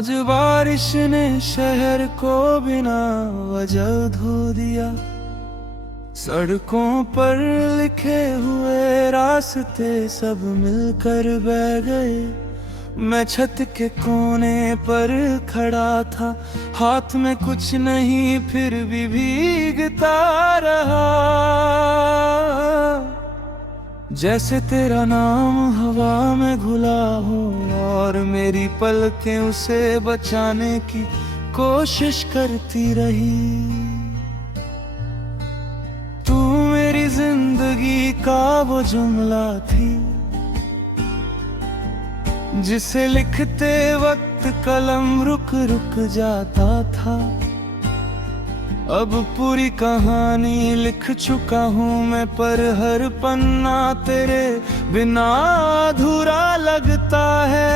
आज बारिश ने शहर को बिना वजह धो दिया। सड़कों पर लिखे हुए रास्ते सब मिलकर बह गए। मैं छत के कोने पर खड़ा था, हाथ में कुछ नहीं फिर भी भीगता रहा। जैसे तेरा नाम हवा में घुला हो और मेरी पलकें उसे बचाने की कोशिश करती रही। तू मेरी जिंदगी का वो जुमला थी जिसे लिखते वक्त कलम रुक रुक जाता था। अब पूरी कहानी लिख चुका हूँ मैं, पर हर पन्ना तेरे बिना अधूरा लगता है।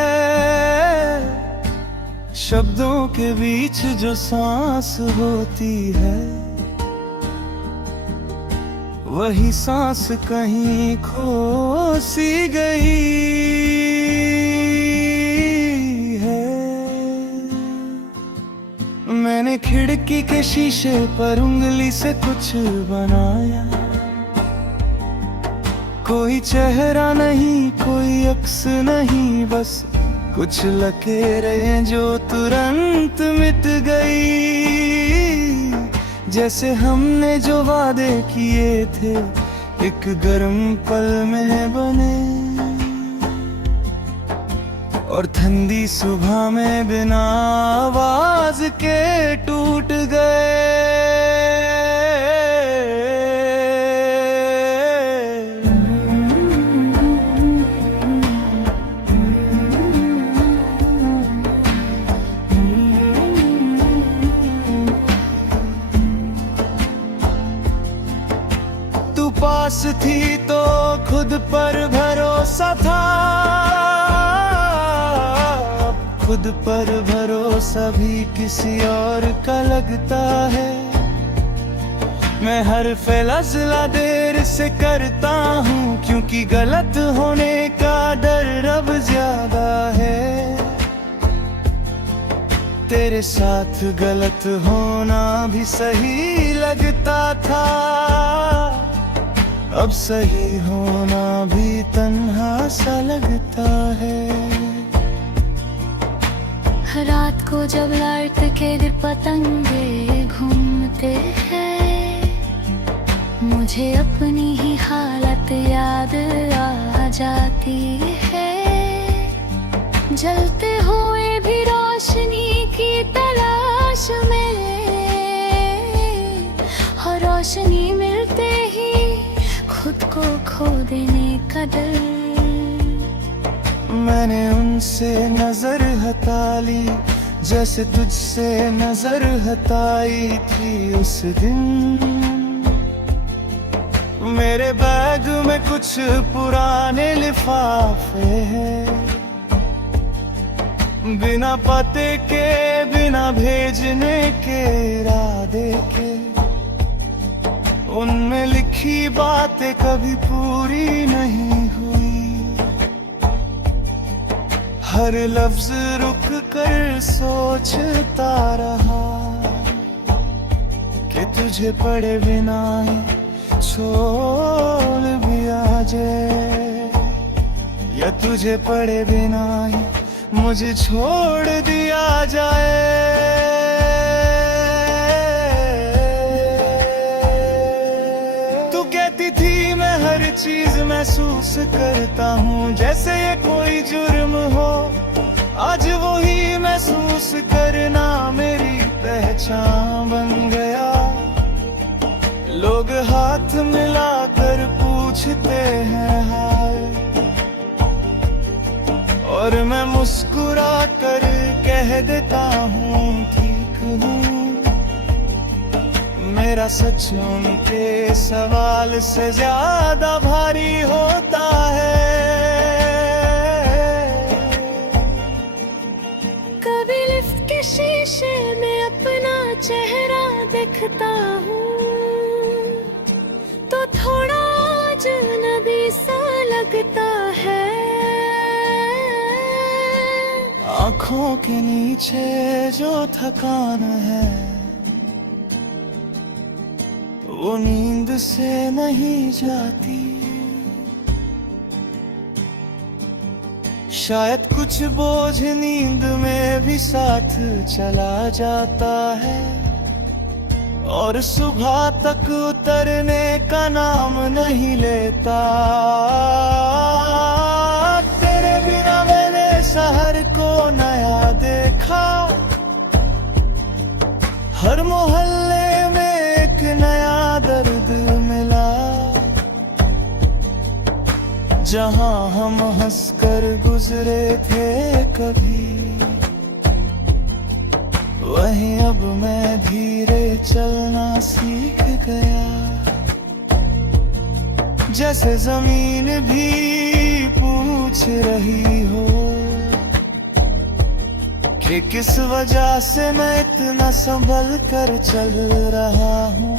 शब्दों के बीच जो सांस होती है, वही सांस कहीं खो सी गई है। मैंने खिड़की के शीशे पर उंगली से कुछ बनाया। कोई चेहरा नहीं, कोई अक्स नहीं, बस कुछ लकीरें जो तुरंत मिट गई। जैसे हमने जो वादे किए थे एक गर्म पल में बने, और ठंडी सुबह में बिना आवाज के टूट गए। तू पास थी तो खुद पर भरोसा था, खुद पर भरोसा भी किसी और का लगता है। मैं हर फैसला देर से करता हूँ, क्योंकि गलत होने का डर अब ज्यादा है। तेरे साथ गलत होना भी सही लगता था, अब सही होना भी तन्हा सा लगता है। रात को जब लाइट के गिर पतंगे घूमते हैं, मुझे अपनी ही हालत याद आ जाती है। जलते हुए भी रोशनी की तलाश में, और रोशनी मिलते ही खुद को खो देने का डर। मैंने उनसे नजर हटा ली जैसे तुझसे नजर हटाई थी उस दिन। मेरे बैग में कुछ पुराने लिफाफे हैं, बिना पते के, बिना भेजने के इरादे के। उनमें लिखी बातें कभी पूरी नहीं हुई, हर लफ्ज रुक कर सोचता रहा कि तुझे पढ़े बिना ही छोड़ भी आ जाए, या तुझे पढ़े बिना ही मुझे छोड़ दिया जाए। तू कहती थी मैं हर चीज महसूस करता हूँ जैसे ये कोई जुर्म हो, आज वही महसूस करना मेरी पहचान बन गया। लोग हाथ मिलाकर पूछते हैं हाय, और मैं मुस्कुरा कर कह देता हूँ ठीक हूँ। मेरा सच उनके सवाल से ज्यादा भारी होता है। कभी लिफ्ट के शीशे में अपना चेहरा देखता हूँ तो थोड़ा लगता है। आँखों के नीचे जो थकान है वो नींद से नहीं जाती। शायद कुछ बोझ नींद में भी साथ चला जाता है और सुबह तक उतरने का नाम नहीं लेता। तेरे बिना मैंने शहर को नया देखा, हर मोहल्ले में एक नया दर्द मिला। जहां हम हंसकर गुजरे थे कभी, वहीं अब मैं धीरे चलना सीख गया। जैसे जमीन भी पूछ रही हो कि किस वजह से मैं इतना संभल कर चल रहा हूँ।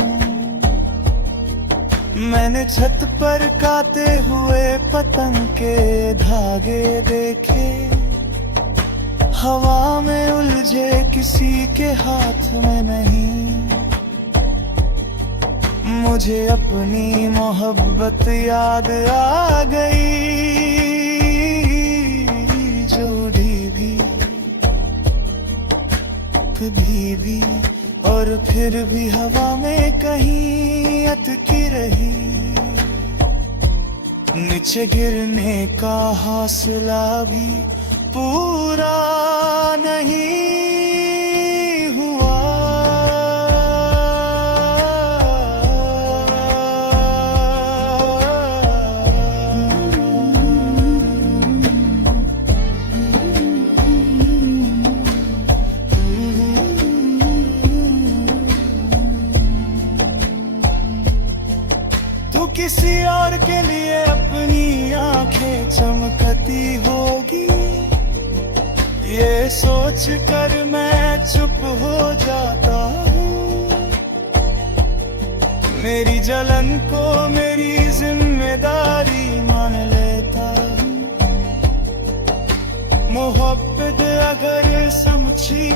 मैंने छत पर काते हुए पतंग के धागे देखे, हवा में उलझे किसी के हाथ में नहीं। मुझे अपनी मोहब्बत याद आ गई, जोड़ी भी कभी भी और फिर भी हवा में कहीं अटकी रही। नीचे गिरने का हौसला भी पूरा नहीं हुआ। तू किसी और के लिए अपनी आंखें चमकती होगी, ये सोच कर मैं चुप हो जाता हूँ। मेरी जलन को मेरी जिम्मेदारी मान लेता हूँ। मोहब्बत अगर समझी